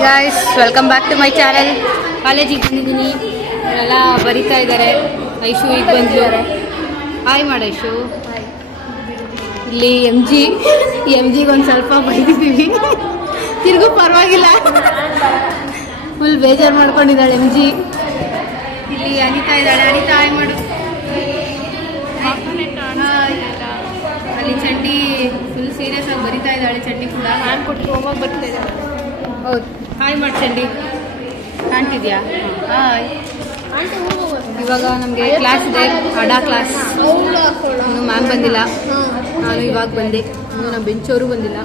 Hi guys, welcome back to my channel. ಕಾಲೇಜಿಗೆ ಬಂದಿದ್ದೀನಿ, ಇವರೆಲ್ಲ ಬರಿತಾ ಇದ್ದಾರೆ. ಐಶು ಈಗ ಬಂದಿದ್ದಾರೆ. ಹಾಯ್ ಮಾಡು ಐಶು. ಇಲ್ಲಿ ಎಮ್ ಜಿಗೆ ಒಂದು ಸ್ವಲ್ಪ ಬೈದಿದ್ದೀವಿ, ತಿರ್ಗೂ ಪರವಾಗಿಲ್ಲ, ಫುಲ್ ಬೇಜಾರು ಮಾಡ್ಕೊಂಡಿದ್ದಾಳೆ ಎಮ್ ಜಿ. ಇಲ್ಲಿ ಅನಿತಾ ಇದ್ದಾಳೆ. ಅನಿತಾ ಹಾಯ್ ಮಾಡು. ಅಲ್ಲಿ ಚಂಡಿ ಫುಲ್ ಸೀರಿಯಸ್ ಆಗಿ ಬರಿತಾ ಇದ್ದಾಳೆ. ಚಂಡಿ ಕೂಡ ನಾನು ಕೊಟ್ಟು ಹೋಗಿ ಬರ್ತಾ ಇದ್ದಾಳೆ. ಹೌದು, ಹಾಯ್ ಮಾಡಿ ಚಂಡಿ. ಕಾಣ್ತಿದ್ಯಾ? ಹಾಯ್. ಇವಾಗ ನಮಗೆ ಕ್ಲಾಸ್ ಇದೆ, ಅಡಾ ಕ್ಲಾಸ್. ಇನ್ನು ಮ್ಯಾಮ್ ಬಂದಿಲ್ಲ, ನಾನು ಇವಾಗ ಬಂದೆ. ಇನ್ನು ನಮ್ಮ ಬೆಂಚವರು ಬಂದಿಲ್ಲ.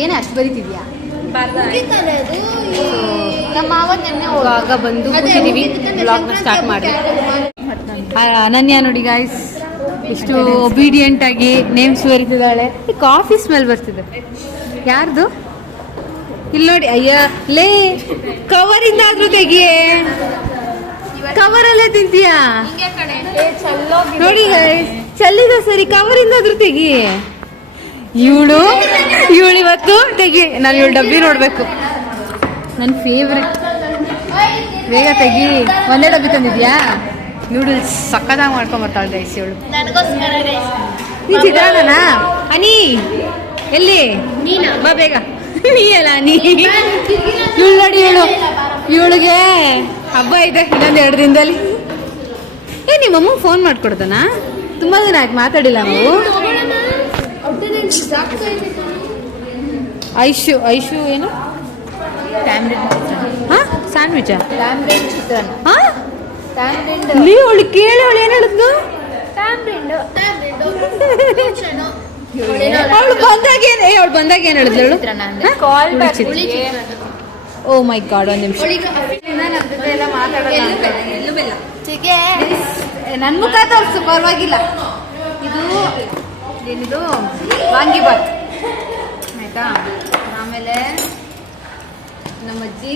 ಏನು ಅಷ್ಟು ಬರೀತಿದ್ಯಾ? ಇವಾಗ ಬಂದು ಕೂತಿದ್ದೀವಿ, ಬ್ಲಾಗ್ನ ಸ್ಟಾರ್ಟ್ ಮಾಡಿ. ಅನನ್ಯ ನೋಡಿ ಗಾಯ್ಸ್, ಇಷ್ಟು ಒಬಿಡಿಯಂಟ್ ಆಗಿ ನೇಮ್ಸ್ ಬರೀತಿದ್ದಾಳೆ. ಕಾಫಿ ಸ್ಮೆಲ್ ಬರ್ತಿದೆ. ಯಾರ್ದು? ಇಲ್ಲಿ ನೋಡಿ. ಅಯ್ಯ ಲೇ, ಕವರಿಂದ ಆದ್ರೂ ತೆಗಿಯೇ. ಕವರಲ್ಲೇ ತಿಂತೀಯಾ? ನೋಡಿ ಗಾಯ್ಸ್, ಚಲ್ಲಿದ ಸರಿ, ಕವರಿಂದ ಆದ್ರೂ ತೆಗಿ. ಇವಳು ಇವತ್ತು ತೆಗಿ. ನಾನು ಇವಳು ಡಬ್ಬಿ ನೋಡ್ಬೇಕು. ನನ್ನ ಫೇವ್ರೆಟ್. ಬೇಗ ತೆಗಿ. ಒಂದೇ ಡಬ್ಬಿ ತಂದಿದ್ಯಾ? ನೂಡಲ್ಸ್ ಸಕ್ಕದಾಗಿ ಮಾಡ್ಕೊಂಬರ್ತಾಳೆ ಗೈಸ್ ಇವಳು. ನೀ ಚಿತ್ರಾನ್ನನಾ? ಅನಿ ಎಲ್ಲಿ? ಬಾ ಬೇಗ. ನೀ ಅಲ್ಲ ನೀ. ಇವಳು ನೋಡಿ, ಇವಳಿಗೆ ಹಬ್ಬ ಇದೆ ಇನ್ನೊಂದು 2 ದಿನದಲ್ಲಿ. ನಿಮ್ಮಮ್ಮ ಫೋನ್ ಮಾಡ್ಕೊಡ್ತಾನ? ತುಂಬಾ ದಿನ ಆಯ್ತು ಮಾತಾಡಿಲ್ಲ ನಾವು. ಐಶು ಏನು? ಸ್ಯಾಂಡ್ವಿಚಾ? ನೀವು ಅವಳು ಕೇಳಿ, ಅವಳು ಏನು ಹೇಳಿದ್ಲು? ಅವಳು ಬಂದಾಗ ಏನು ಹೇಳಿದ್ಲು? ಓ ಮೈ ಗಾಡ್, ಒಂದು ನಿಮಿಷ. ನನ್ನ ಮುಖ ತೋರಿಸು, ಪರವಾಗಿಲ್ಲ. ಏನಿದು? ವಾಂಗಿಬಾತ್ ಆಯ್ತಾ? ಆಮೇಲೆ ನಮ್ಮಜ್ಜಿ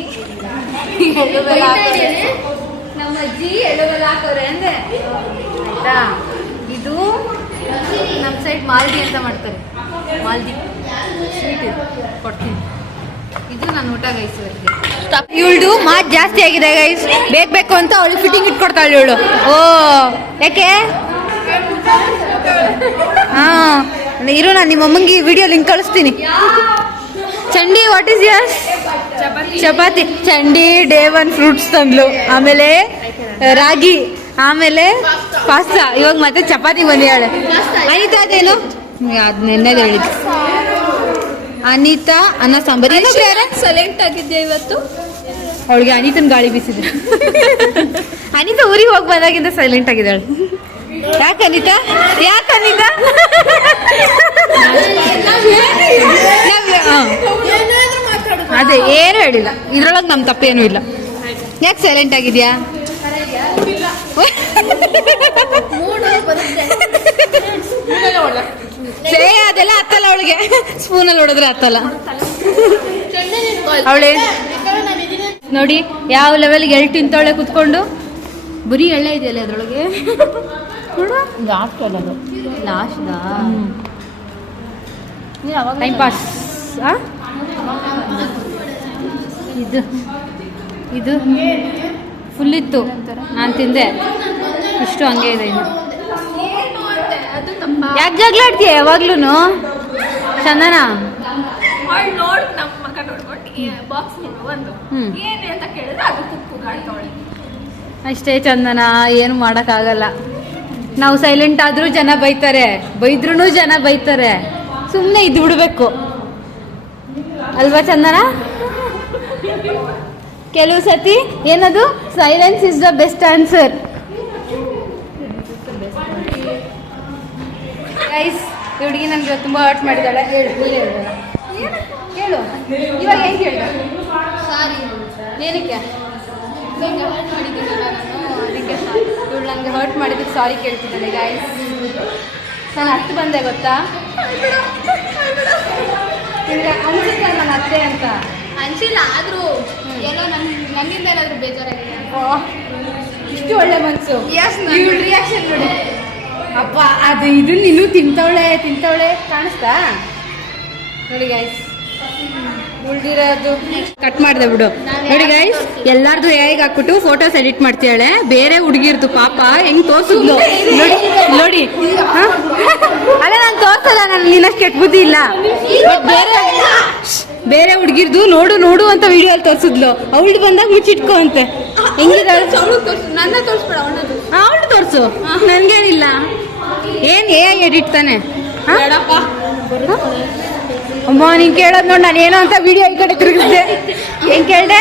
ಎಳ್ಳುವೆಲ್ಲ ಹಾಕೋರೆ ಅಂದೆ ಆಯ್ತಾ? ಇದು ನಮ್ಮ ಸೈಡ್ ಮಾಲ್ದಿ ಅಂತ ಮಾಡ್ತಾರೆ. ಮಾಲ್ದಿ ಸ್ವೀಟ್ ಇದು ಕೊಡ್ತೀನಿ. ಇದು ನಾನು ಊಟ ಗೈಸ್. ಇವಳು ಮಾತು ಜಾಸ್ತಿ ಆಗಿದೆ ಗೈಸ್. ಬೇಕು ಅಂತ ಅವಳು ಫಿಟ್ಟಿಂಗ್ ಇಟ್ಕೊಡ್ತಾಳೆ ಇವಳು. ಓ ಯಾಕೆ? ಇರು, ನಾನು ನಿಮ್ಮಮ್ಮಂಗೆ ವಿಡಿಯೋ ಲಿಂಕ್ ಕಳಿಸ್ತೀನಿ. Chandi, what is yes? Chapati. Chandi day 1 fruits ತಂದ್ಲು, ಆಮೇಲೆ ರಾಗಿ, ಆಮೇಲೆ ಪಾಸ್ತಾ. ಇವಾಗ ಮತ್ತೆ ಚಪಾತಿ ಬಂದಿದ್ದಾಳೆ. ಅನಿತಾ ಅದೇನು? ಅದು ನೆನ್ನೆದು ಹೇಳಿದ್ದು. ಅನಿತಾ ಅನ್ನ ಸಾಂಬಾರು. ಸೈಲೆಂಟ್ ಆಗಿದ್ದೆ ಇವತ್ತು. ಅವಳಿಗೆ ಅನಿತನ ಗಾಳಿ ಬೀಸಿದೆ. ಅನಿತಾ ಊರಿಗೆ ಹೋಗಿ ಬಂದಾಗಿಂದ ಸೈಲೆಂಟ್ ಆಗಿದ್ದಾಳೆ. ಯಾಕೆ ಅನಿತಾ? ಅದೇ ಏನು ಹೇಳಿಲ್ಲ, ಇದ್ರೊಳಗೆ ನಮ್ಮ ತಪ್ಪೇನೂ ಇಲ್ಲ. ಯಾಕೆ ಸೈಲೆಂಟ್ ಆಗಿದ್ಯಾ? ಅದೆಲ್ಲ ಹತ್ತಲ್ಲ ಅವಳಿಗೆ. ಸ್ಪೂನಲ್ಲಿ ಹೊಡೆದ್ರೆ ಹತ್ತಲ್ಲ. ಅವಳೇ ನೋಡಿ ಯಾವ ಲೆವೆಲ್ಗೆ ಎಳ್ಳು ತಿಂತವಳೆ ಕುತ್ಕೊಂಡು. ಬರೀ ಎಳ್ಳೆ ಇದೆಯಲ್ಲ ಅದ್ರೊಳಗೆ. ಲಾಸ್ಟ್ದಾ ಟೈಮ್ ಪಾಸ್. ಇದು ಫುಲ್ ಇತ್ತು, ನಾನು ತಿಂದೆ. ಇಷ್ಟು ಹಂಗೆ ಇದೆ. ಇನ್ನು ಯಾಕೆ ಜಗಳ ಆಡ್ತೀಯ ಯಾವಾಗ್ಲೂ? ಚಂದನ ಅಷ್ಟೇ ಚಂದನ, ಏನು ಮಾಡೋಕ್ಕಾಗಲ್ಲ. ನಾವು ಸೈಲೆಂಟ್ ಆದ್ರೂ ಜನ ಬೈತಾರೆ, ಬೈದ್ರೂ ಜನ ಬೈತಾರೆ. ಸುಮ್ಮನೆ ಇದ್ದು ಬಿಡ್ಬೇಕು ಅಲ್ವಾ ಚಂದನ? ಕೆಲವು ಸತಿ ಏನದು, silence is the best answer. Guys, ಈ ಹುಡುಗಿ ನನಗೆ ತುಂಬ ಹರ್ಟ್ ಮಾಡಿದ್ದಾಳೆ. ಹೇಳು, ಹೇಳು ಇವಾಗ ಹೆಂಗೆ ಹೇಳ್ದ? ಏನಕ್ಕೆ? ಅದಕ್ಕೆ ಇವಳು ನನಗೆ ಹರ್ಟ್ ಮಾಡಿದ್ದಕ್ಕೆ ಸಾರಿ ಕೇಳ್ತಿದ್ದಾಳೆ. ಗೈಸ್, ನಾನು ಅತ್ತೆ ಬಂದೆ ಗೊತ್ತಾ? ಅನ್ಸುತ್ತೆ ನಾನು ಅತ್ತೆ ಅಂತ. ಅನ್ಸಿಲ್ಲ, ಆದರೂ ಎಲ್ಲೋ ನನ್ನಿಂದ ಏನಾದರೂ ಬೇಜಾರಾಗಿದೆ. ಇಷ್ಟು ಒಳ್ಳೆ ಮನಸ್ಸು. ರಿಯಾಕ್ಷನ್ ನೋಡಿ. ಅಪ್ಪ, ಅದು ಇದು ನೀನು ತಿಂತವಳೆ ಕಾಣಿಸ್ತಾ ನೋಡಿ ಗೈಸ್. ಉಳ್ದಿರೋದು ಕಟ್ ಮಾಡಿದೆ ಬಿಡು. ನೋಡಿ ಗೈಸ್, ಎಲ್ಲಾರ್ದು ಹೇಗೆ ಹಾಕ್ಬಿಟ್ಟು ಫೋಟೋಸ್ ಎಡಿಟ್ ಮಾಡ್ತಾಳೆ. ಬೇರೆ ಹುಡುಗಿರ್ದು ಪಾಪ ಹೆಂಗ್ ತೋರ್ಸಿದ್ಲು ನೋಡಿ ನೋಡಿ. ಅಲ್ಲ ನಾನು ತೋರ್ಸಲ್ಲ, ನಾನು ನಿನ್ನಷ್ಟು ಕೆಟ್ಟ ಬುದ್ಧಿ ಇಲ್ಲ. ಬೇರೆ ಹುಡುಗಿರ್ದು ನೋಡು ನೋಡು ಅಂತ ವಿಡಿಯೋ ಅಲ್ಲಿ ತೋರ್ಸಿದ್ಲು. ಅವಳು ಬಂದಾಗ ಮುಚ್ಚಿಟ್ಕೋ ಅಂತೆ. ಹೆಂಗಿದಾಳೆ ನನ್ನ ತೋರಿಸ್ಬೇಡ, ಅವಳು ತೋರ್ಸು, ನನ್ಗೇನಿಲ್ಲ. ಏನ್ ಎಡಿಟ್ ತಾನೆ ಅಮ್ಮ. ನೀನ್ ಕೇಳೋದ್ ನೋಡಿ, ನಾನು ಏನೋ ಅಂತ ವಿಡಿಯೋ ಈ ಕಡೆ ತಿರುಗಿಸ್ದೆ. ಏನ್ ಕೇಳ್ದೆ?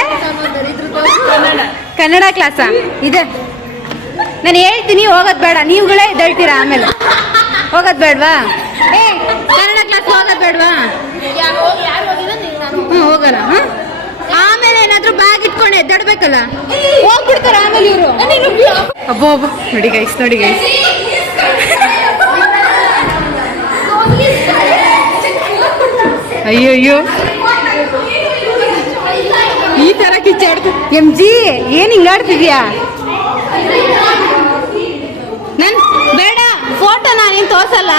ಕನ್ನಡ ಕ್ಲಾಸಾ ಇದೆ. ನಾನು ಹೇಳ್ತೀನಿ, ಹೋಗೋದ್ ಬೇಡ, ನೀವುಗಳೇ ಎದ್ದೇಳ್ತೀರಾ ಆಮೇಲೆ. ಹೋಗೋದ್ ಬೇಡ್ವಾ? ಏ ಕನ್ನಡ ಕ್ಲಾಸ್ ಹೋಗೋದ್ ಬೇಡ್ವಾ? ಹೋಗಲ್ಲ. ಆಮೇಲೆ ಏನಾದ್ರು ಬ್ಯಾಗ್ ಇಟ್ಕೊಂಡು ಎದ್ದಾಡ್ಬೇಕಲ್ಲ, ಹೋಗ್ಬಿಡ್ತಾರ ಆಮೇಲೆ ಇವರು. ಅಬ್ಬೋ ಅಬ್ಬೋ, ನೋಡಿ ಗೈಸ್, ನೋಡಿ ಗೈಸ್. ಅಯ್ಯೋ ಈ ತರ ಕಿಚ್ಚಾಡ್ತು. MG ಏನ್ ಹಿಂಗಾಡ್ತಿದ್ಯಾ? ನನ್ ಬೇಡ ಫೋಟೋ ನಾನೇನ್ ತೋರ್ಸಲ್ಲ.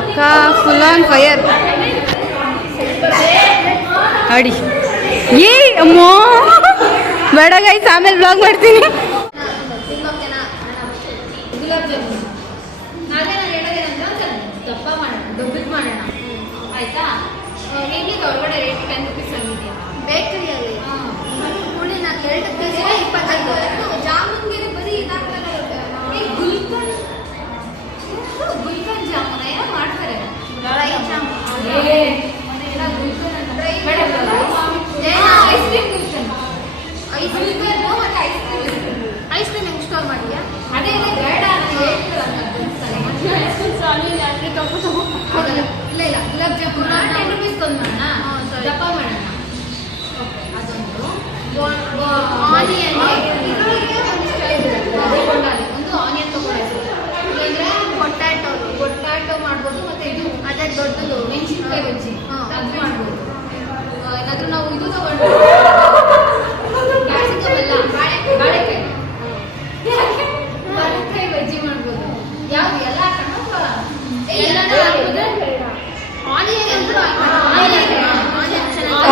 ಅಕ್ಕ ಫುಲ್ ಆನ್ ಫೈರ್ ಅಡಿ. ಏ ಅಮ್ಮೋ ಬೇಡ ಗೈಸ್, ಆಮೇಲೆ ಬ್ಲಾಗ್ ಮಾಡ್ತೀನಿ. ಆಯ್ತಾ? ಹೇಗೆ ಹೊರಗಡೆ ರೇಟ್ 10 ರೂಪೀಸ್ ಆಗಿದೆಯಾ ಬೇಕರಿಯಲ್ಲಿ? ನಾನು 2 ಪೀಸ್ 25. ಜಾಮೂನ್ಗೆ ಬರೀ ಗುಲ್ಕನ್ ಜಾಮೂನ್ ಏನೋ ಮಾಡ್ತಾರೆ. ಡ್ರೈ ಜಾಮೂನ್ ಐಸ್ ಕ್ರೀಮ್ ಗುಲ್ಕನ್, ಐಸ್ ಕ್ರೀಮ್ ಮತ್ತೆ ಐಸ್ ಕ್ರೀಮ್ ಹೆಂಗ್ ಸ್ಟೋರ್ ಮಾಡಿದ್ಯಾ? ಅದೇ ಬೇಡ ಇಲ್ಲ ಗುಲಾಬ್ ಜಾಮೂನ್ 10 ರೂಪೀಸ್ ತಂದು ಮಾಡೋಣ, ದಪ್ಪ ಮಾಡೋಣ. ಅದೊಂದು ಆನಿಯನ್, ಒಂದು ಆನಿಯನ್ ತಗೊಳ್ಳೋದು, ಇಲ್ಲಾಂದ್ರೆ ಪೊಟ್ಯಾಟೊ ಮಾಡ್ಬೋದು. ಮತ್ತೆ ಇದು ಅದೇ ದೊಡ್ಡದು ಮೆಣಸಿನ್ಕಾಯಿ ಬಜ್ಜಿ ಅದು ಮಾಡ್ಬೋದು. ಏನಾದ್ರೂ ನಾವು ಇದು ತಗೊಂಡು ಕ್ಯಾಪ್ಸಿಕಮ್ ಎಲ್ಲ ಬಾಳೆಕಾಯಿ ಬಜ್ಜಿ ಮಾಡ್ಬೋದು. ಯಾವ್ದು ಎಲ್ಲ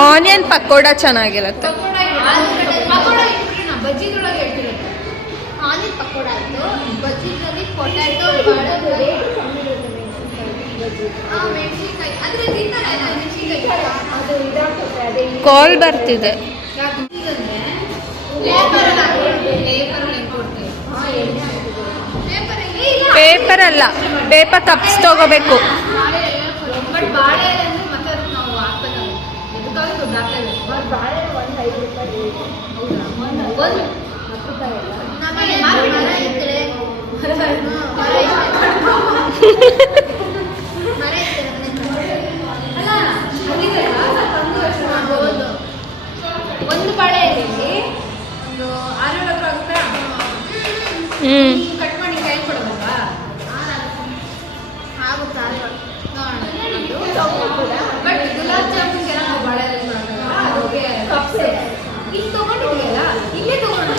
ಆನಿಯನ್ ಪಕೋಡ ಚೆನ್ನಾಗಿರುತ್ತೆ. ಬಜ್ಜಿದೊಳಗೆ ಹೇಳ್ತಿರುತ್ತೆ ಆನಿಯನ್ ಪಕೋಡ ಆಯ್ತು. ಬಜ್ಜಿದಲ್ಲಿ ಪೊಟ್ಯಾಟೊ ಮೆಣಸಿನ್ಕಾಯಿ ಅದ್ರ ತಿಂತಾರೆ. ಮೆಣಸಿನ್ಕಾಯಿ ಕಾಲ್ ಬರ್ತಿದೆ. ಪೇಪರ್ ಅಲ್ಲ, ಪೇಪರ್ ಕಪ್ಸ್ ತಗೋಬೇಕು. ಬಟ್ ಬಾಳೆ ಮತ್ತೆ ನಾವು ಹಾಕ್ಬೇಕಾಗುತ್ತೆ. ಎದಕ್ಕಾದ್ರೂ ದುಡ್ಡು ಹಾಕ್ತೇವೆ. ಬಾಳೆ 1 5 ರೂಪಾಯಿ. ಒಂದು ಬಾಳೆಯಲ್ಲಿ ಒಂದು 600 ಆಗುತ್ತಾ? ಕಟ್ ಮಾಡಿ ಕೈ ಕೊಡೋದಲ್ವಾ? ಆಗುತ್ತಾ? ಬಟ್ ಗುಲಾಬ್ ಜಾಮೂನ್ಗೆ ನಾವು ಬಾಳೆ ಇಲ್ಲಿ ತಗೊಂಡಿದ್ವಲ್ಲ, ಇಲ್ಲೇ ತಗೊಂಡು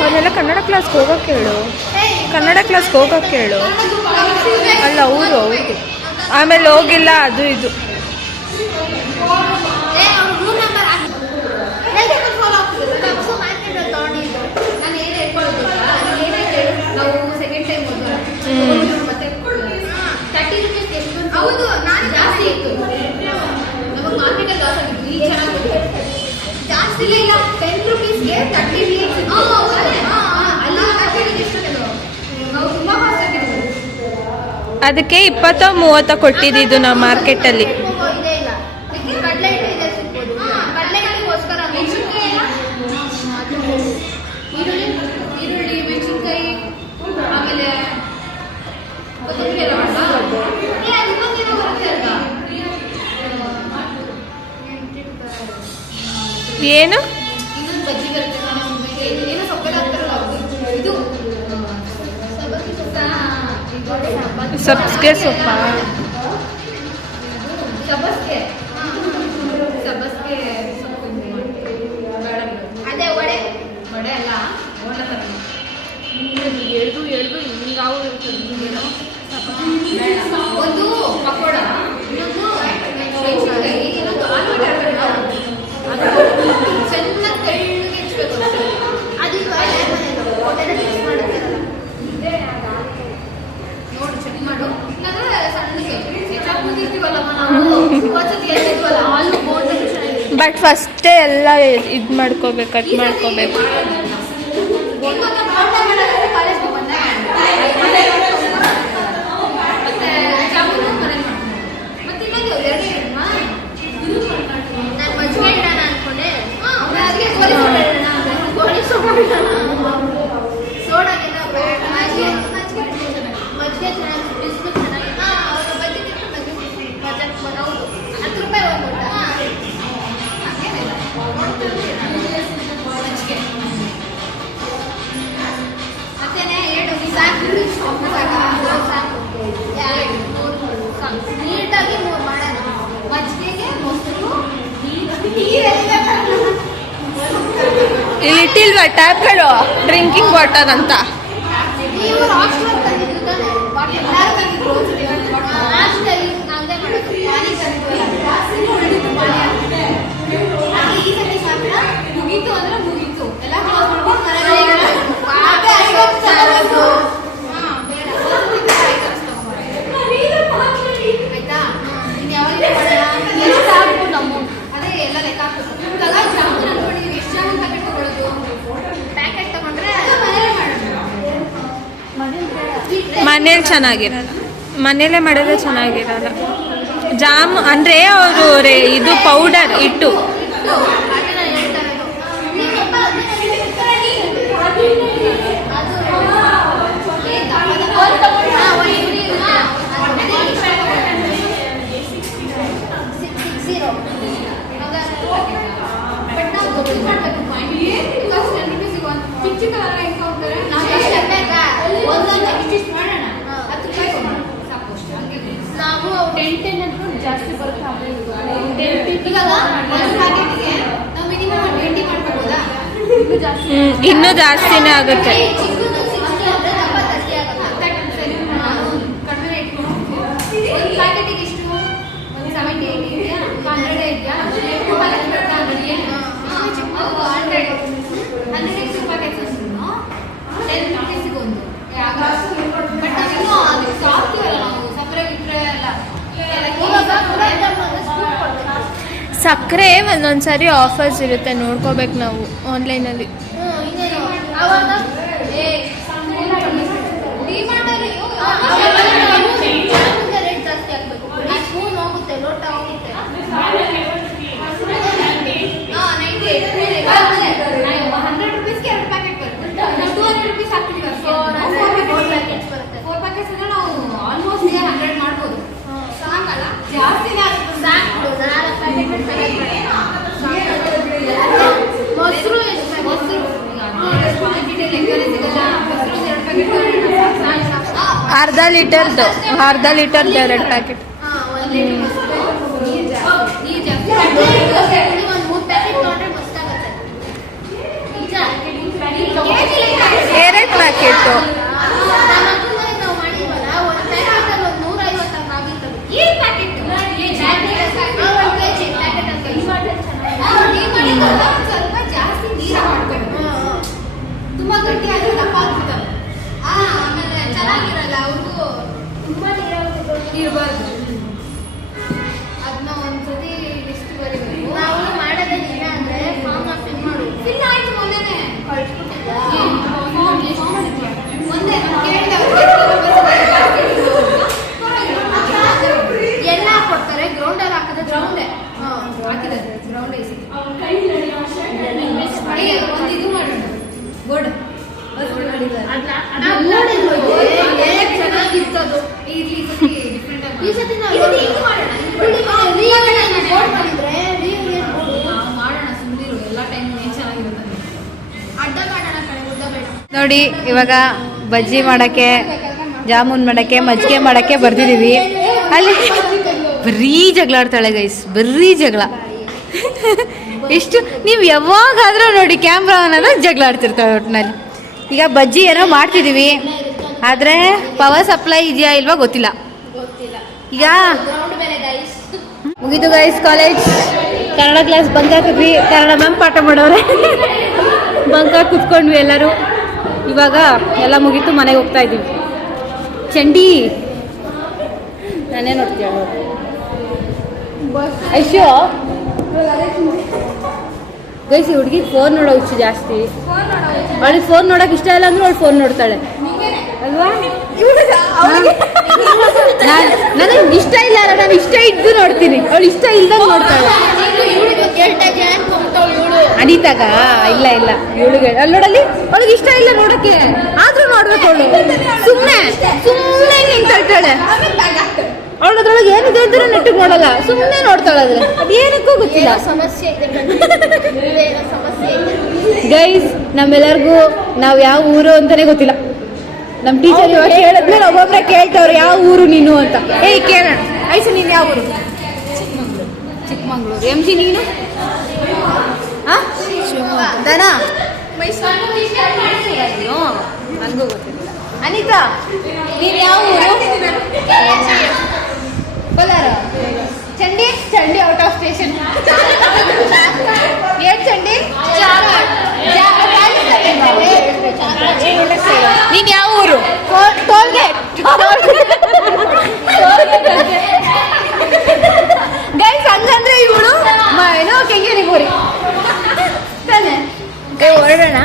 ಅವನ್ನೆಲ್ಲ ಕನ್ನಡ ಕ್ಲಾಸ್ಗೆ ಹೋಗೋಕೆ ಹೇಳು, ಕನ್ನಡ ಕ್ಲಾಸ್ಗೆ ಹೋಗೋಕೆ ಹೇಳು. ಅಲ್ಲ ಅವರು ಆಮೇಲೆ ಹೋಗಿಲ್ಲ ಅದು ಇದು. ಹೌದು, ನಾನು ಜಾಸ್ತಿ ಇತ್ತು ನಮಗೆ ಮಾರ್ಕೆಟಲ್ಲಿ ಲಾಸ್ ಆಗಿತ್ತು. ಈಗ ಚೆನ್ನಾಗಿ ಜಾಸ್ತಿ ಇಲ್ಲ, 10 ರೂಪೀಸ್ಗೆ 30 ನಾವು ತುಂಬಾ ಕಾಸ್ಟ್ ಆಗಿದ್ದು. ಅದಕ್ಕೆ 20-30 ಕೊಟ್ಟಿದ್ದು ನಾವು ಮಾರ್ಕೆಟಲ್ಲಿ. ಇದೆ ಇಲ್ಲ ಕಡಲೆ ಹಿಟ್ಟು ಇದೆ ಸಿಗ್ಬೋದು. ಕಡಲೆ ಹಿಟ್ಟಿಗೋಸ್ಕರ ಮೆಣಸಿನ್ಕಾಯಿ ಎಲ್ಲ ಈರುಳ್ಳಿ ಮೆಣಸಿನ್ಕಾಯಿ ಆಮೇಲೆ ಕೊತ್ತಂಬರಿ ಎಲ್ಲ ಏನು ಇನ್ನೊಂದು ಬಜ್ಜಿ ಬರುತ್ತೆ, ಏನೋ ಸೊಪ್ಪೆಲ್ಲ ಹಾಕ್ತಾರಲ್ಲ ಇದು ಸಬ್ಸ್ಗೆ ಸೊಪ್ಪ, ಸಬ್ಬಸ್ಗೆ ಸೊಪ್ಪು. ಅದೇ ವಡೆ ಅಲ್ಲ, ಎಳ್ದು ಹಿಂಗಾಗಿರುತ್ತೆ ಒಂದು ಪಕೋಡ ಇನ್ನೊಂದು ಮೆಣಸಿನ್ಕಾಯಿ ಇನ್ನೊಂದು ಆಲೂಗಡ್ಡೆ ಹಾಕೋಣ ಅದು ಚೆನ್ನಾಗಿ ತೆಳ್ಳಗೆ ಹೆಚ್ಬೇಕು ಅದು ನೋಡಿ ಚೆಕ್ ಮಾಡು ಇಲ್ಲಾಂದ್ರೆ ಸಣ್ಣಗೆ ಹೆಚ್ಚಾಗಿ ಕೂತಿರ್ತೀವಲ್ಲಮ್ಮ ನಾವು ಒಂದ್ಸತಿ ಎಲ್ಲಿದ್ವಲ್ಲ ಆಲೂ ಬೋಂಡ ಚೆನ್ನಾಗಿದೆ ಬಟ್ ಫಸ್ಟೇ ಎಲ್ಲ ಇದು ಮಾಡ್ಕೋಬೇಕು, ಕಟ್ ಮಾಡ್ಕೋಬೇಕು. ನೀಟಾಗಿ ಮಾಡೋಣ ಮಜ್ಜಿಗೆಗೆ ಮೊಸರು ಇಲ್ಲಿ ಇಟ್ಟಿಲ್ವಾ ಟ್ಯಾಪ್ಗಳು ಡ್ರಿಂಕಿಂಗ್ ವಾಟರ್ ಅಂತ? ನೀವು ಮುಗೀತು ಅಂದ್ರೆ ಮುಗೀತು ಎಲ್ಲ ಆಯ್ತಾ? ಇನ್ನು ಯಾವ ಅದೇ ಎಲ್ಲ ಲೆಕ್ಕ ಹಾಕ್ಬೇಕು. ಇವಾಗ ಜಾಮೂನ್ ಅನ್ಕೊಂಡಿದೀವಿ, ಎಷ್ಟು ಜಾಮೂನ್ ಪ್ಯಾಕೆಟ್ ತಗೊಳ್ಳೋದು? ಪ್ಯಾಕೆಟ್ ತಗೊಂಡ್ರೆ ಮನೇಲಿ ಚೆನ್ನಾಗಿರಲ್ಲ, ಮನೇಲೇ ಮಾಡಿದ್ರೆ ಚೆನ್ನಾಗಿರಲ್ಲ. ಜಾಮ್ ಅಂದರೆ ಅವರು ಇದು ಪೌಡರ್ ಇಟ್ಟು ನಾವು 10 ಜಾಸ್ತಿ ಬರುತ್ತೆ. ಇವಾಗ ಒಂದು ಪ್ಯಾಕೆಟ್ಗೆ ನಾವು ಮಿನಿಮಮ್ 20 ಮಾಡ್ಕೊಬೋದಾ? ಇನ್ನೂ ಜಾಸ್ತಿನೇ ಆಗುತ್ತೆ. ಕಡಿಮೆ ಇಟ್ಕೊಂಡು ಒಂದು ಪ್ಯಾಕೆಟಿಗೆ ಎಷ್ಟು? ಒಂದು 70-80 ಇದೆಯಾ? 100 ಇದೆಯಾ? 100 ಪ್ಯಾಕೆಟ್ಸ್ 10 rupees ಒಂದು. ಬಟ್ ನಾವಿನ್ನೂ ಅದಕ್ಕೆ ಹಾಕ್ತೀವಲ್ಲ ನಾವು ಸಪ್ರೇಟ್ ಇಟ್ಟರೆ ಎಲ್ಲ ಸಕ್ಕರೆ ಒಂದೊಂದ್ಸರಿ ಆಫರ್ಸ್ ಇರುತ್ತೆ, ನೋಡ್ಕೋಬೇಕು ನಾವು ಆನ್ಲೈನಲ್ಲಿ. ರೇಟ್ ಜಾಸ್ತಿ ಆಗ್ಬೇಕು, ಸ್ಪೂನ್ ಹೋಗುತ್ತೆ, ಲೋಟ ಹೋಗುತ್ತೆ. 100 rupeesಗೆ 2 ಪ್ಯಾಕೆಟ್ ಬರುತ್ತೆ. 200 rupees ಹಾಕ್ತೀವಿ, 4 ಪ್ಯಾಕೆಟ್ಸ್ ಬರುತ್ತೆ. 4 ಪ್ಯಾಕೆಟ್ಸ್ ಅಂದ್ರೆ ನಾವು ಆಲ್ಮೋಸ್ಟ್ 100 ಮಾಡ್ಬೋದು. ಸಾಕಲ್ಲ, ಜಾಸ್ತಿನೇ ಆಗುತ್ತೆ. ಸಾಕು 4 ಪ್ಯಾಕೆಟ್ ಮೊಸರು ಮೊಸರು ಅರ್ಧ ಲೀಟರ್ದು 2 ಪ್ಯಾಕೆಟ್. ಒಂದು 3 ಪ್ಯಾಕೆಟ್ ತೊಗೊಂಡ್ರೆ ಮಸ್ತಾಗುತ್ತೆ. 2 ಪ್ಯಾಕೆಟು ನಾವು ಮಾಡಿದ್ವಲ್ಲ, ಒಂದು ಪ್ಯಾಕೆಟ್ ಅಲ್ಲಿ 150 ಆಗಿತ್ತು. ಈ ಪ್ಯಾಕೆಟ್ ಸ್ವಲ್ಪ ಜಾಸ್ತಿ ನೀರು ಹಾಕ್ಬೇಕು, ತುಂಬಾ ಗಟ್ಟಿ ಆದ್ರೆ ದಪ್ಪ ಆಗ್ಬಿಡ್ತಾರೆ. ಆಮೇಲೆ ಚೆನ್ನಾಗಿರಲ್ಲ, ಅವ್ರಿಗೂ ತುಂಬಾ ಇರಬಾರ್ದು. ಅದನ್ನ ಒಂದ್ಸತಿ ಲಿಸ್ಟ್ ಬರೀಬೇಕು. ನಾವು ಮಾಡೋದೇ ಇಲ್ಲ ಅಂದ್ರೆ ಫಾರ್ಮ್ ಫಿಲ್ ಮಾಡು. ಫಿಲ್ ಆಯ್ತು, ಮೊನ್ನೆನೆ ಕಳ್ಸ್ಬಿಟ್ಟಿದ್ದೆ. ಒಂದೇ ಎಲ್ಲ ಕೊಡ್ತಾರೆ. ಗ್ರೌಂಡಲ್ಲಿ ಹಾಕಿದ್ರೆ ಗ್ರೌಂಡೇ ಹಾಕಿದ್ದಾರೆ, ಗ್ರೌಂಡ್ ಒಂದು ಇದು ಮಾಡೋಣ, ಬೋರ್ಡ್ ಚೆನ್ನಾಗಿರ್ತದು. ಈ ಸತಿ ಮಾಡೋಣ, ಸುಮ್ಮನಿರು. ಎಲ್ಲ ಟೈಮ್ ಏನ್ ಚೆನ್ನಾಗಿರುತ್ತೆ ಅಡ್ಡ ಮಾಡೋಣ, ಕಡೆ ಉದ್ದ ಬೇಡ. ನೋಡಿ, ಇವಾಗ ಬಜ್ಜಿ ಮಾಡೋಕ್ಕೆ, ಜಾಮೂನ್ ಮಾಡೋಕ್ಕೆ, ಮಜ್ಜಿಗೆ ಮಾಡೋಕ್ಕೆ ಬರ್ತಿದ್ದೀವಿ. ಅಲ್ಲಿ ಬರೀ ಜಗಳ ಆಡ್ತಾಳೆ ಗೈಸ್, ಬರೀ ಜಗಳ. ಎಷ್ಟು ನೀವು ಯಾವಾಗಾದ್ರೂ ನೋಡಿ ಕ್ಯಾಮ್ರಾ ಅನ್ನೋದಾಗ ಜಗಳ ಆಡ್ತಿರ್ತಾಳೆ ಒಟ್ಟಿನಲ್ಲಿ. ಈಗ ಬಜ್ಜಿ ಏನೋ ಮಾಡ್ತಿದೀವಿ, ಆದ್ರೆ ಪವರ್ ಸಪ್ಲೈ ಇದೆಯಾ ಇಲ್ವಾ ಗೊತ್ತಿಲ್ಲ. ಈಗ ಮುಗಿದು guys college. Kannada class bunk ಹಾಕಿದ್ವಿ, ಕನ್ನಡ ಮ್ಯಾಮ್ ಪಾಠ ಮಾಡೋರೆ. ಬಂಕ್ ಹಾಕಿ ಕುತ್ಕೊಂಡ್ವಿ ಎಲ್ಲರೂ. ಇವಾಗ ಎಲ್ಲ ಮುಗೀತು, ಮನೆಗೆ ಹೋಗ್ತಾ ಇದ್ದೀವಿ. ಚಂಡಿ ನಾನೇ ನೋಡ್ತೀಯ ಐಶೋ ಗೈಸ್. ಈ ಹುಡುಗಿ ಫೋನ್ ನೋಡೋ ಹುಚ್ಚು ಜಾಸ್ತಿ. ಅವಳಿಗೆ ಫೋನ್ ನೋಡೋಕೆ ಇಷ್ಟ ಇಲ್ಲ ಅಂದ್ರೆ ಅವಳು ಫೋನ್ ನೋಡ್ತಾಳೆ ಅಲ್ವಾ? ನನಗೆ ಇಷ್ಟ ಇಲ್ಲ ಅಲ್ಲ, ನಾನು ಇಷ್ಟ ಇದ್ದು ನೋಡ್ತೀನಿ, ಅವಳು ಇಷ್ಟ ಇಲ್ದಂಗೆ ನೋಡ್ತಾಳೆ. ಅನಿತಾಗ ಇಲ್ಲ ಇಲ್ಲ ಇವಳಿಗೆ ಅಲ್ಲಿ ನೋಡಲ್ಲಿ ಅವಳಿಗೆ ಇಷ್ಟ ಇಲ್ಲ ನೋಡಕ್ಕೆ, ಆದ್ರೂ ನೋಡ್ಬೇಕು ಅವಳು. ಸುಮ್ಮನೆ ಸುಮ್ಮನೆ ನಿಂತಾಳೆ. ಅವಳದ್ರೊಳಗೆ ಏನಿದೆ ಅಂತ ನೆಟ್ಟಿಗೆ ನೋಡಲ್ಲ, ಸುಮ್ಮನೆ ನೋಡ್ತಾಳೆ. ಆದ್ರೆ ಅದೇನಕ್ಕೂ ಗೊತ್ತಿಲ್ಲ. ಗೈಸ್ ನಮ್ಮೆಲ್ಲರಿಗೂ ನಾವು ಯಾವ ಊರು ಅಂತಾನೆ ಗೊತ್ತಿಲ್ಲ. ನಮ್ಮ ಟೀಚರ್ ಇವಾಗ ಕೇಳಿದ್ಮೇಲೆ ಒಬ್ಬೊಬ್ಬರೇ ಕೇಳ್ತವ್ರು ಯಾವ ಊರು ನೀನು ಅಂತ. ಏಯ್ ಕೇಳೋಣ, ಐಸು ನೀನು ಯಾವ ಊರು? ಚಿಕ್ಕಮಂಗ್ಳೂರು. ಎಂ ಜಿ ನೀನು? ದನ ನನಗೂ ಗೊತ್ತಿಲ್ಲ. ಅನಿತಾ ನೀನು ಯಾವ ಊರು? ಕೋಲಾರ. ಚಂಡಿ? ಚಂಡಿ ಔಟ್ ಆಫ್ ಸ್ಟೇಷನ್. ಏನ್ ಚಂಡಿ? ನೀನ್ ಯಾವ ಊರು? ಟೋಲ್ಗೇಟ್. ಗೈಸ್ ಹಂಗಂದ್ರೆ ಇವಳು ಏನೋ ಕೆಂಗೇರಿ ಗೋರಿ ತಾನೆ. ಹೊರಡೋಣ.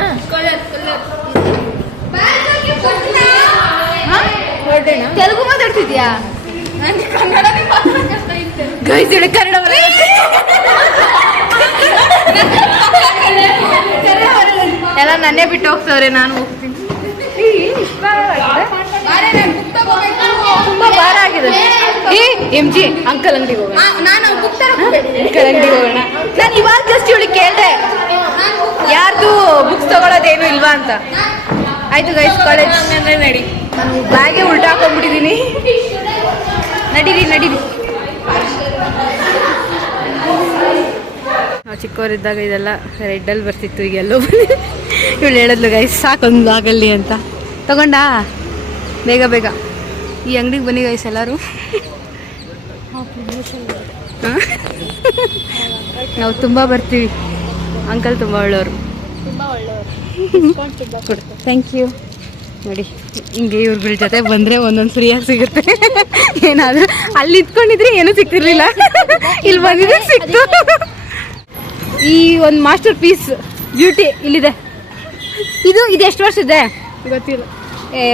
ತೆಲುಗು ಮಾತಾಡ್ತಿದ್ಯಾ? ಗೈಸ್ ಇವಳು ಕನ್ನಡ ಎಲ್ಲ ನನ್ನೇ ಬಿಟ್ಟು ಹೋಗ್ತವ್ರೆ, ನಾನು ಹೋಗ್ತೀನಿ. ತುಂಬಾ ಭಾರ ಆಗಿದೆ. ಎಂ ಜಿ ಅಂಕಲ್ ಅಂಗಡಿಗೆ ಹೋಗೋಣ. ಅಂಕಲ್ ಅಂಗಡಿಗೆ ಹೋಗೋಣ. ನಾನು ಇವಾಗ ಜಸ್ಟ್ ಇವಳಿಗೆ ಕೇಳಿದೆ ಯಾರ್ದು ಬುಕ್ಸ್ ತಗೊಳ್ಳೋದೇನು ಇಲ್ವಾ ಅಂತ. ಆಯ್ತು ಗೈಸ್ ಕಾಲೇಜ್ ನಡಿ. ನಾನು ಬ್ಯಾಗೆ ಉಲ್ಟಾ ಹಾಕೊಂಡ್ಬಿಟ್ಟಿದ್ದೀನಿ. ನಡೀರಿ ನಡೀರಿ. ನಾವು ಚಿಕ್ಕವರಿದ್ದಾಗ ಇದೆಲ್ಲ ರೆಡ್ಡಲ್ಲಿ ಬರ್ತಿತ್ತು, ಈಗ ಎಲ್ಲೋ ಇವಳು ಹೇಳಿದ್ಲು ಗೈಸ್ ಸಾಕೊಂದು ಆಗಲ್ಲಿ ಅಂತ. ತಗೊಂಡಾ? ಬೇಗ ಬೇಗ ಈ ಅಂಗಡಿಗೆ ಬನ್ನಿ ಗೈಸ್ ಎಲ್ಲರೂ. ನಾವು ತುಂಬ ಬರ್ತೀವಿ. ಅಂಕಲ್ ತುಂಬ ಒಳ್ಳೆಯವರು. Thank you. ನೋಡಿ ಹಿಂಗೆ ಇವ್ರಗಳ ಜೊತೆ ಬಂದರೆ ಒಂದೊಂದು ಫ್ರೀಯಾಗಿ ಸಿಗುತ್ತೆ. ಏನಾದರೂ ಅಲ್ಲಿ ಇದ್ಕೊಂಡಿದ್ರೆ ಏನೂ ಸಿಕ್ತಿರ್ಲಿಲ್ಲ, ಇಲ್ಲಿ ಬಂದಿದ್ರೆ ಸಿಕ್ತು. ಈ ಒಂದು ಮಾಸ್ಟರ್ ಪೀಸ್ ಬ್ಯೂಟಿ ಇಲ್ಲಿದೆ. ಇದು ಎಷ್ಟು ವರ್ಷ ಇದೆ ಗೊತ್ತಿಲ್ಲ,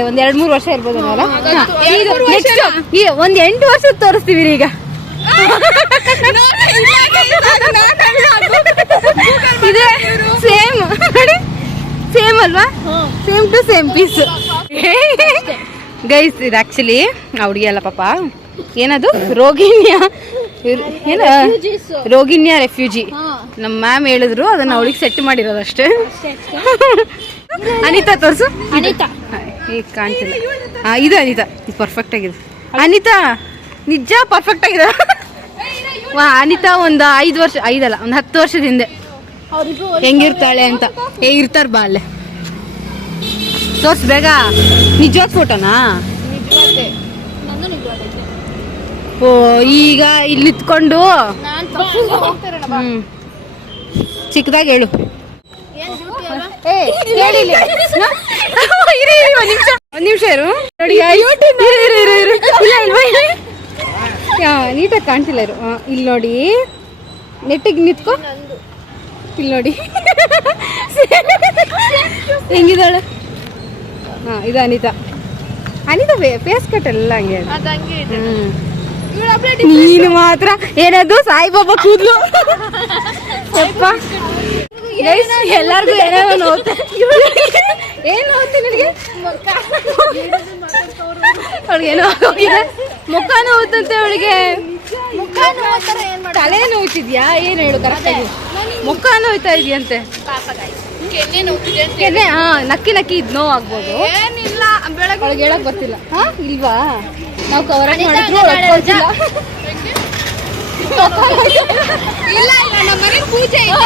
ಒಂದು 2-3 ವರ್ಷ ಇರ್ಬೋದು ಅಲ್ಲ. ಒಂದು 8 ವರ್ಷದ ತೋರಿಸ್ತೀವಿ ಈಗ. ಇದೆ ಸೇಮ್ ನೋಡಿ, ಸೇಮ್ ಅಲ್ವಾ? Same to same piece. Guys ಇದು ಆ್ಯಕ್ಚುಲಿ ಹುಡುಗಿ ಅಲ್ಲ ಪಾಪ, ಏನದು ರೋಗಿಣ್ಯ, ಏನ ರೋಗಿಣ್ಯ ರೆಫ್ಯೂಜಿ. ನಮ್ಮ ಮ್ಯಾಮ್ ಹೇಳಿದ್ರು, ಅದನ್ನ ಅವಳಿಗೆ ಸೆಟ್ ಮಾಡಿರೋದು ಅಷ್ಟೇ. ಅನಿತಾ ತೋರಿಸು. ಅನಿತಾ ಈಗ ಕಾಣ್ತಿಲ್ಲ. ಇದು ಅನಿತಾ, ಇದು ಪರ್ಫೆಕ್ಟ್ ಆಗಿದೆ. ಅನಿತಾ ನಿಜ ಪರ್ಫೆಕ್ಟ್ ಆಗಿದೆ. ಅನಿತಾ ಒಂದು 5 ವರ್ಷ, 5 ಅಲ್ಲ ಒಂದು 10 ವರ್ಷದ ಹಿಂದೆ ಹೆಂಗಿರ್ತಾಳೆ ಅಂತ. ಇರ್ತಾರ ಬಾ ಅಲ್ಲೇ ತೋರ್ಸ್ ಬೇಗ. ನಿಜವಾದ ಫೋಟೋನಾ? ಓ ಈಗ ಇಲ್ಲಿ ಇತ್ಕೊಂಡು ಚಿಕ್ಕದಾಗಿ ಹೇಳು. ಒಂದ್ ನಿಮಿಷ ಇರು ನೋಡಿ. ನೀಟಾಗಿ ಕಾಣ್ತಿಲ್ಲ ಇರು. ಇಲ್ಲಿ ನೋಡಿ, ನೆಟ್ಟಿಗೆ ನಿಂತ್ಕೊ. ಇಲ್ಲಿ ನೋಡಿ ಹೆಂಗಿದಾಳೆ. ಇದು ಅನಿತಾ. ಅನಿತಾ ಫೇಸ್ ಕಟ್ ಎಲ್ಲ ಹಂಗೆ. ನೀನು ಮಾತ್ರ ಏನದು ಸಾಯಿಬಾಬಾ ಕೂದ್ಲು. ಎಲ್ಲಾರ್ಗು ಏನೇನೋ ನೋಡ್ತಾ ಏನ್ ನೋಡ್ತೀನಿ ನನಗೆ. ಅವಳಿಗೆ ಏನೋ ಆಗೋಗಿದೆ, ಮುಖ ನೋವುತ್ತಂತೆ ಅವಳಿಗೆ. ತಲೆ ನೋಯ್ತಿದ್ಯಾ? ಏನ್ ಹೇಳು ಕರೆಕ್ಟಾಗಿ. ಮುಖ ನೋಯ್ತಾ ಇದೆಯಂತೆ. ಕೆನ್ನೆ ನಕ್ಕಿ ನಕ್ಕಿ ಇದ್ ನೋವು ಆಗ್ಬೋದು. ಏನಿಲ್ಲ ಅವಳಿಗೆ ಹೇಳಕ್ ಬರ್ತಿಲ್ಲ. ಇಲ್ವಾ? ನಾವು ಕವರ್ ಮಾಡಿದ್ರು ಇಲ್ಲ ಇಲ್ಲ, ನಮ್ಮ ಮನೆ ಪೂಜೆ ಇದೆ.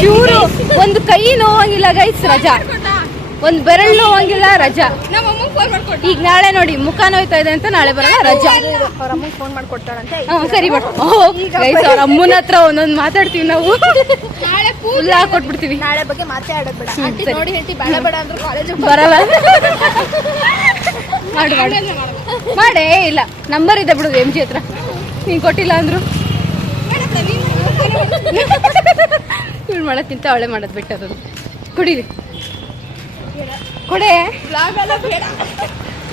ಚೂರು ಒಂದು ಕೈ ನೋವಂಗಿಲ್ಲ ಗೈಸ್, ರಜಾ. ಒಂದ್ ಬೆರಳು ನೋವಂಗಿಲ್ಲ, ರಜಾ. ನಮ್ಮ ಅಮ್ಮಂಗೆ ಫೋನ್ ಮಾಡ್ಕೊಟ್ಟು ಈಗ ನಾಳೆ ನೋಡಿ ಮುಖ ನೋಯ್ತಾ ಇದೆ ಅಂತ ನಾಳೆ ಬರಲ್ಲ, ರಜಾ. ಅವ್ರ ಅಮ್ಮಂಗೆ ಫೋನ್ ಮಾಡ್ಕೊಡ್ತಾರಂತೆ. ಸರಿ ಬಟ್ ಗೈಸ್ ಅವ್ರ ಅಮ್ಮನ ಹತ್ರ ಒಂದೊಂದು ಮಾತಾಡ್ತೀವಿ ನಾವು, ನಾಳೆ ಫುಲ್ ಹಾಕೊಟ್ಬಿಡ್ತೀವಿ. ನಾಳೆ ಬಗ್ಗೆ ಮಾತೇ ಆಡೋದ್ ಬೇಡ. ಆಂಟಿ ಸರಿ. ನೋಡಿ ಹೇಳ್ತಿ ಬೇಡ ಬೇಡ ಅಂದ್ರು ಕಾಲೇಜ್ ಬರಲ್ಲ. ಮಾಡು ಮಾಡೇ ಇಲ್ಲ, ನಂಬರ್ ಇದೆ ಬಿಡು MG ಹತ್ರ, ನೀನ್ ಕೊಟ್ಟಿಲ್ಲ ಅಂದ್ರು ಇವಳು ಮಾಡಕ್ಕಿಂತ ಅವಳೆ ಮಾಡೋದು ಬಿಟ್ಟದು. ಕುಡೀರಿ ಕೊಡೆ,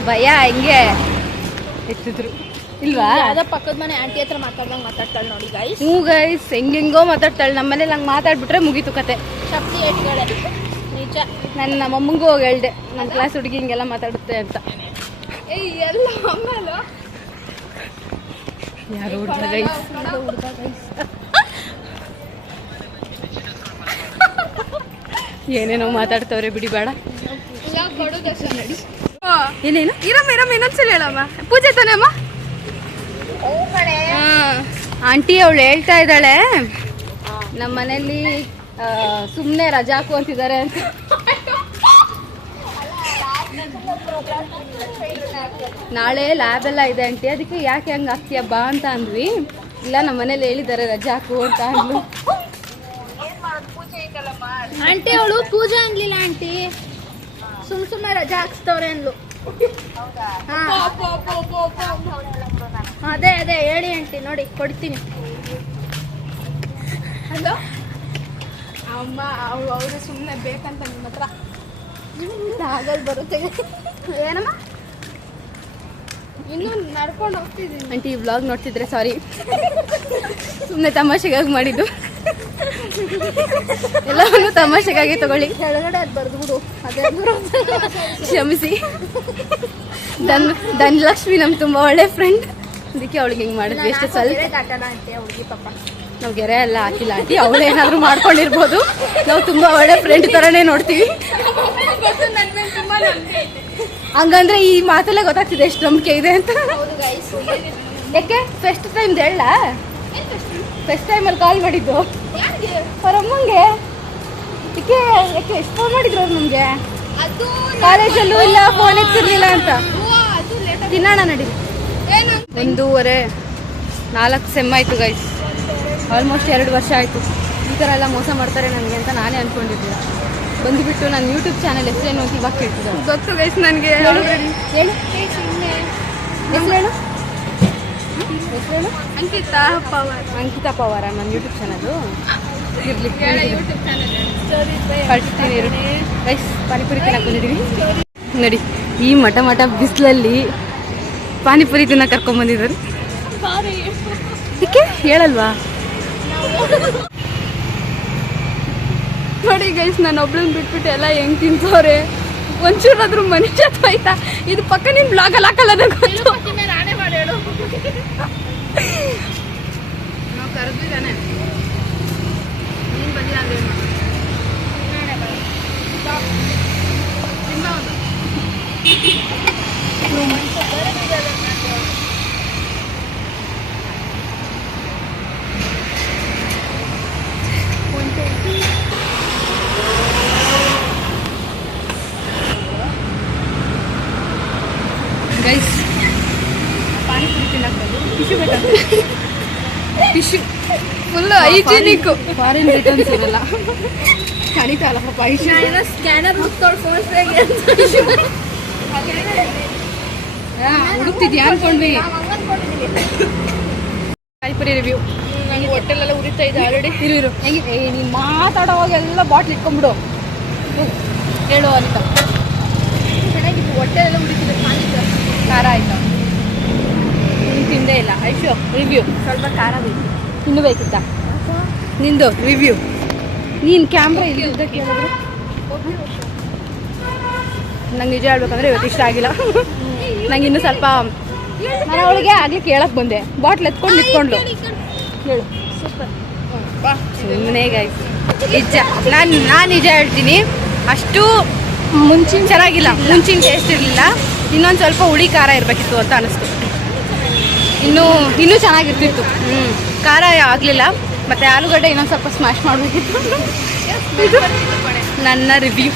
ಭಯ ಹಿಂಗೆ ಎತ್ತಿದ್ರು ಇಲ್ವಾ? ಯಾವ್ದೋ ಪಕ್ಕದ ಮನೆ ಆಂಟಿ ಹತ್ರ ಮಾತಾಡ್ದಂಗ್ ಮಾತಾಡ್ತಾಳೆ ನೋಡಿ ಗೈಸ್. ಹ್ಞೂ ಗೈಸ್, ಹೆಂಗೆಂಗೋ ಮಾತಾಡ್ತಾಳೆ. ನಮ್ಮ ಮನೇಲಿ ಹಂಗೆ ಮಾತಾಡ್ಬಿಟ್ರೆ ಮುಗೀತು ಕತೆ. ಶಕ್ತಿ ಏಟ್ಗಳೇ ನಿಜ. ನಾನು ನಮ್ಮ ಅಮ್ಮಂಗೂ ಹೋಗಿ ಹೇಳ್ದೆ ನನ್ನ ಕ್ಲಾಸ್ ಹುಡುಗಿ ಹಿಂಗೆಲ್ಲ ಮಾತಾಡುತ್ತೆ ಅಂತ. ಎಲ್ಲ ಆಮೇಲೆ ಯಾರು ಹುಡುಗ ಗೈಸ್, ಏನೇನೋ ಮಾತಾಡ್ತವ್ರೆ ಬಿಡಿ, ಬೇಡ. ಏನೇನು ಇರಮ್ಮ ಇನ್ನೊಂದ್ಸಲ ಹೇಳಮ್ಮ. ಪೂಜೆ ತಾನೇ ಅಮ್ಮ? ಆಂಟಿ ಅವಳು ಹೇಳ್ತಾ ಇದ್ದಾಳೆ ನಮ್ಮ ಮನೇಲಿ ಸುಮ್ಮನೆ ರಜಾಕು ಅಂತಿದ್ದಾರೆ ಅಂತ. ನಾಳೆ ಲ್ಯಾಬ್ ಎಲ್ಲ ಇದೆ ಆಂಟಿ, ಅದಕ್ಕೆ ಯಾಕೆ ಹಂಗೆ ಆಗ್ತೀಯ ಬಾ ಅಂತ ಅಂದ್ವಿ. ಇಲ್ಲ ನಮ್ಮ ಮನೇಲಿ ಹೇಳಿದ್ದಾರೆ ರಜಾಕು ಅಂತ ಅಂದ್ಲು. ಆಂಟಿ ಅವಳು ಪೂಜೆ ಅನ್ಲಿಲ್ಲ ಆಂಟಿ, ಸುಮ್ಮನೆ ರಜಾ ಹಾಕ್ಸ್ತವ್ರೆ ಅನ್ಲು. ಅದೇ ಹೇಳಿ ಆಂಟಿ, ನೋಡಿ ಕೊಡ್ತೀನಿ. ಹಲೋ ಅಮ್ಮ, ಅವರು ಸುಮ್ಮನೆ ಬೇಕಂತ ನಿಮ್ಮ ಹತ್ರ ಆಗಲ್ ಬರುತ್ತೆ. ಏನಮ್ಮ ಇನ್ನು ನಡ್ಕೊಂಡು ಹೋಗ್ತಿದ್ದೀನಿ ಆಂಟಿ. ಈ ವ್ಲಾಗ್ ನೋಡ್ತಿದ್ರೆ ಸಾರಿ, ಸುಮ್ಮನೆ ತಮಾಷೆಗಾಗಿ ಮಾಡಿದ್ದು. ಎಲ್ಲವನ್ನೂ ತಮಾಷೆಗಾಗಿ ತಗೊಳ್ಳಿ. ಕೆಳಗಡೆ ಅದು ಬರ್ದ್ಬಿಡು, ಅದೇ ಕ್ಷಮಿಸಿ. ಧನಲಕ್ಷ್ಮಿ ನಮ್ಗೆ ತುಂಬ ಒಳ್ಳೆ ಫ್ರೆಂಡ್, ಅದಕ್ಕೆ ಅವಳಿಗೆ ಹಿಂಗೆ ಮಾಡಿದ್ವಿ ಅಷ್ಟೇ. ಸ್ವಲ್ಪ ಹುಡುಗಿ ಪಾಪ ನಾವು ಗೆರೆ ಎಲ್ಲ ಹಾಕಿಲ್ಲ ಆಂಟಿ, ಅವಳೇನಾದ್ರೂ ಮಾಡ್ಕೊಂಡಿರ್ಬೋದು. ನಾವು ತುಂಬಾ ಒಳ್ಳೆ ಫ್ರೆಂಡ್ ತರನೇ ನೋಡ್ತೀವಿ. ಹಂಗಂದ್ರೆ ಈ ಮಾತಲ್ಲೇ ಗೊತ್ತಾಗ್ತಿದೆ ಎಷ್ಟು ನಂಬಿಕೆ ಇದೆ ಅಂತ. ಯಾಕೆ ಫಸ್ಟ್ ಟೈಮ್ ಹೇಳ, ಫಸ್ಟ್ ಟೈಮಲ್ಲಿ ಕಾಲ್ ಮಾಡಿದ್ದು ಅವ್ರ ಅಮ್ಮಂಗೆ. ಯಾಕೆ ಎಷ್ಟು ಫೋನ್ ಮಾಡಿದ್ರು ಅವ್ರು ನಮಗೆ, ಕಾಲೇಜಲ್ಲೂ ಇಲ್ಲ ಫೋನ್ ಎತ್ತಿರ್ಲಿಲ್ಲ ಅಂತ. ತಿನ್ನೋಣ ನಡಿ. 1.5-4 ಸೆಮ್ ಆಯ್ತು ಗೈಸ್, ಆಲ್ಮೋಸ್ಟ್ 2 ವರ್ಷ ಆಯಿತು. ಈ ಥರ ಎಲ್ಲ ಮೋಸ ಮಾಡ್ತಾರೆ ನನಗೆ ಅಂತ ನಾನೇ ಅಂದ್ಕೊಂಡಿದ್ದೆ. ಬಂದುಬಿಟ್ಟು ನನ್ನ ಯೂಟ್ಯೂಬ್ ಚಾನಲ್ ಹೆಸರೇನು ಅಂತ ಇವಾಗ ಕೇಳ್ತಿದ್ದೆ. ಗೊತ್ತು ಗೈಸ್ ನನಗೆ. ಹೇಳು ಹೆಸರೇನು? ಅಂಕಿತಾ ಪವಾರ ನನ್ನ ಯೂಟ್ಯೂಬ್ ಚಾನಲು. ಇರಲಿ ಯೂಟ್ಯೂಬ್ ಚಾನಲ್ ಕಳಿಸ್ತೀನಿ ಗೈಸ್. ಪಾನಿಪುರಿ ತಿನ್ನಕ್ಕೆ ಬಂದಿದ್ದೀವಿ ನೋಡಿ. ಈ ಮಠ ಬಿಸಿಲಲ್ಲಿ ಪಾನಿಪುರಿ ತಿನ್ನಕ್ಕೆ ಕರ್ಕೊಂಡ್ಬಂದಿದ್ದಾರೆ. ಯಾಕೆ ಹೇಳಲ್ವಾ? ನೋಡಿ ಗೈಸ್, ನಾನು ಒಬ್ಳನ್ನ ಬಿಟ್ಬಿಟ್ಟು ಎಲ್ಲ ಹೆಂಗ್ ತಿಂತವ್ರೆ. ಒಂಚೂರಾದ್ರೂ ಮನುಷ್ಯ ಆಯ್ತಾ? ಇದು ಪಕ್ಕ ನಿನ್ ಬ್ಲಾಗಲ್ಲಿ ಹಾಕಲ್ಲ ನಾನೇ ಮಾಡಿ ಹೇಳು. ನಾವು ಕರೆದಿದ್ದಾನೆ, ನೀನು ಬಂದಿಲ್ಲ ಅಂದ್ರೆ ಗೈಸ್ ಪಾನಿಪುರಿ ತಿನ್ನಕ್ಕೆ ಟಿಶ್ಯೂ ಬೇಕಾಗ್ತದೆ. Tissue full hygienic. Foreign returns ಇರಲ್ಲ, ಕಣಿತಲ್ಲ ಪಾಪ. ಸ್ಕ್ಯಾನರ್ ಮುಚ್ಕೊಂಡು ಫೋನ್ ಪೇಗೆ ಹುಡುಕ್ತಿದ್ಯಾ ಅನ್ಕೊಂಡ್ವಿ. ಪಾನಿಪುರಿ ರಿವ್ಯೂ. ನನಗೆ ಹೊಟ್ಟೆಲೆಲ್ಲ ಉರಿತಾ ಇದೆ ಆಲ್ರೆಡಿ. ಇರು ಹೆಂಗೆ ನೀನು ಮಾತಾಡೋವಾಗ ಎಲ್ಲ ಬಾಟ್ಲ್ ಇಟ್ಕೊಂಡ್ಬಿಡು. ಹೇಳು ಅನಿತಾ. ಚೆನ್ನಾಗಿತ್ತು, ಹೊಟ್ಟೆಲೆಲ್ಲ ಉರಿತಿದೆ. ಖಾರ ಆಯ್ತಾ? ನೀನು ತಿಂದೇ ಇಲ್ಲ. ಐಶು ರಿವ್ಯೂ. ಸ್ವಲ್ಪ ಖಾರ ಬೇಕು. ಇನ್ನೂ ಬೇಕಿತ್ತಾ ನಿಂದು ರಿವ್ಯೂ? ನೀನು ಕ್ಯಾಮ್ರಾ ಇದ್ದ ಕೇಳಿದ್ರು. ನಂಗೆ ನಿಜ ಹೇಳ್ಬೇಕಂದ್ರೆ ಇವತ್ತು ಇಷ್ಟ ಆಗಿಲ್ಲ. ನಂಗೆ ಇನ್ನೂ ಸ್ವಲ್ಪ, ನಾನು ಅವಳಿಗೆ ಆಗ್ಲಿಕ್ಕೆ ಹೇಳಕ್ ಬಂದೆ, ಬಾಟ್ಲ್ ಎತ್ಕೊಂಡು ನಿಂತ್ಕೊಂಡ್ಲು. ಹೇಳು. ಸೂಪರ್. ಸುಮ್ಮನೆ ಗೈಸ್, ನಿಜ ನಾನು ನಿಜ ಹೇಳ್ತೀನಿ, ಅಷ್ಟು ಮುಂಚಿನ ಚೆನ್ನಾಗಿಲ್ಲ. ಮುಂಚಿನ ಟೇಸ್ಟ್ ಇರಲಿಲ್ಲ, ಇನ್ನೊಂದು ಸ್ವಲ್ಪ ಹುಳಿ ಖಾರ ಇರಬೇಕಿತ್ತು ಅಂತ ಅನಿಸ್ತು. ಇನ್ನೂ ಚೆನ್ನಾಗಿರ್ತಿತ್ತು. ಖಾರ ಆಗಲಿಲ್ಲ. ಮತ್ತು ಆಲೂಗಡ್ಡೆ ಇನ್ನೊಂದು ಸ್ವಲ್ಪ ಸ್ಮ್ಯಾಶ್ ಮಾಡಬೇಕಿತ್ತು. ಇದು ನನ್ನ ರಿವ್ಯೂ.